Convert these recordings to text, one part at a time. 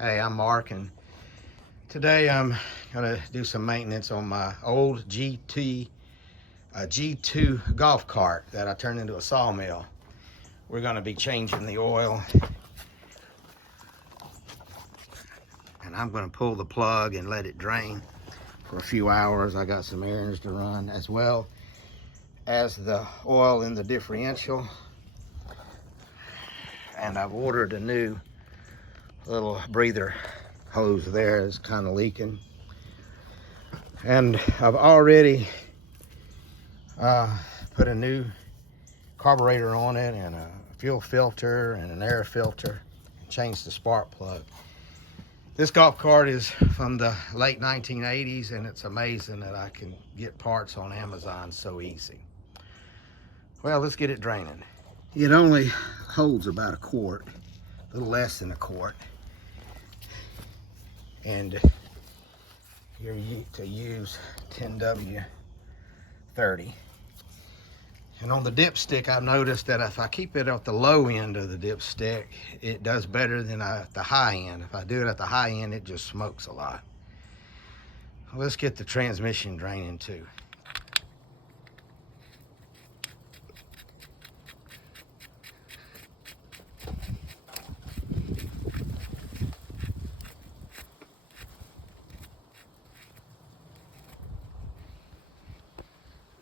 Hey, I'm Mark, and today I'm gonna do some maintenance on my old G2 golf cart that I turned into a sawmill. We're gonna be changing the oil, and I'm gonna pull the plug and let it drain for a few hours. I got some errands to run, as well as the oil in the differential, and I've ordered a new little breather hose there. It's kind of leaking, and I've already put a new carburetor on it and a fuel filter and an air filter, changed the spark plug. This golf cart is from the late 1980s, and it's amazing that I can get parts on Amazon so easy. Well, let's get it draining. It only holds about a quart, a little less than a quart, and you're to use 10W30. And on the dipstick, I've noticed that if I keep it at the low end of the dipstick, it does better than at the high end. If I do it at the high end, it just smokes a lot. Well, let's get the transmission draining too.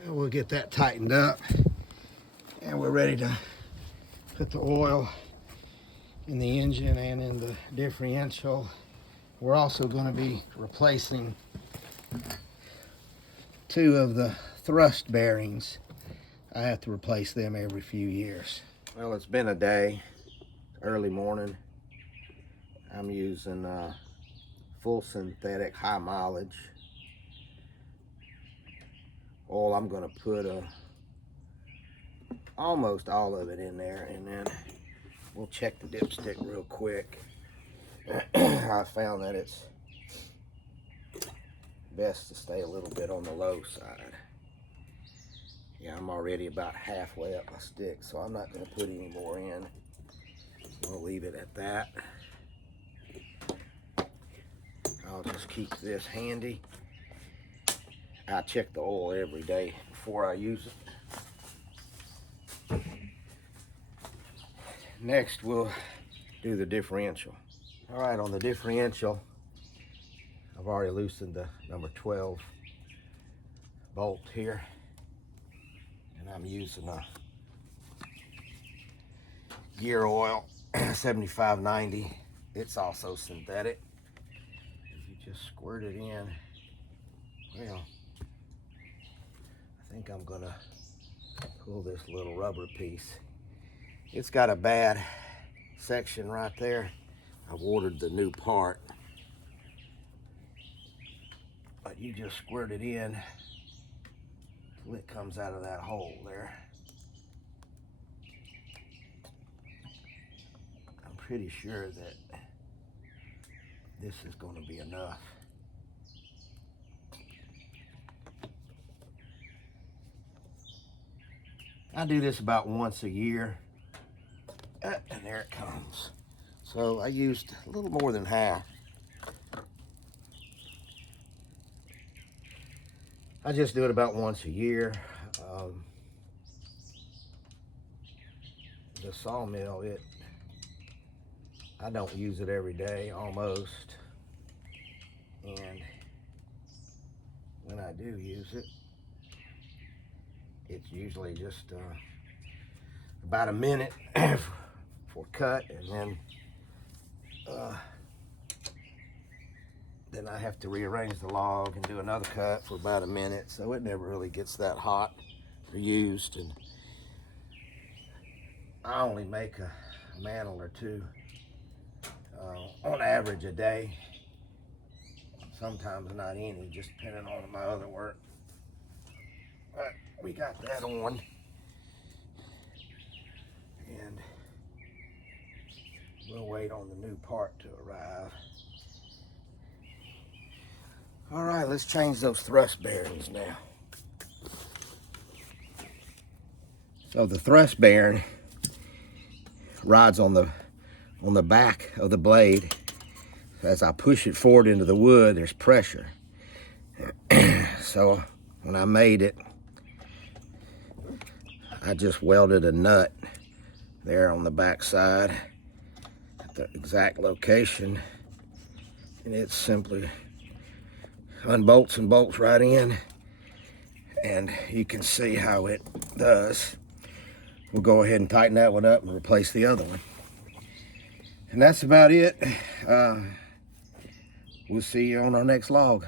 And we'll get that tightened up, and we're ready to put the oil in the engine and in the differential. We're also going to be replacing 2 of the thrust bearings. I have to replace them every few years. Well, it's been a day, early morning. I'm using full synthetic, high mileage oil. I'm going to put almost all of it in there, and then we'll check the dipstick real quick. I found that it's best to stay a little bit on the low side. Yeah, I'm already about halfway up my stick, so I'm not going to put any more in. We'll leave it at that. I'll just keep this handy. I check the oil every day before I use it. Next, we'll do the differential. All right, on the differential, I've already loosened the number 12 bolt here, and I'm using a gear oil 7590. It's also synthetic. If you just squirt it in, well, I think I'm gonna pull this little rubber piece. It's got a bad section right there. I've ordered the new part, but you just squirt it in till it comes out of that hole there. I'm pretty sure that this is going to be enough. I do this about once a year, and there it comes. So I used a little more than half. I just do it about once a year. The Sawmill, I don't use it every day, almost. And when I do use it, it's usually just about a minute for cut, and then I have to rearrange the log and do another cut for about a minute, so it never really gets that hot or used. And I only make a mantle or 2 on average a day. Sometimes not any, just depending on my other work. But we got that on, and we'll wait on the new part to arrive. All right, let's change those thrust bearings now. So the thrust bearing rides on the back of the blade. as I push it forward into the wood, there's pressure. So when I made it, I just welded a nut there on the back side at the exact location, and it simply unbolts and bolts right in, and you can see how it does. We'll go ahead and tighten that one up and replace the other one. And that's about it. We'll see you on our next log.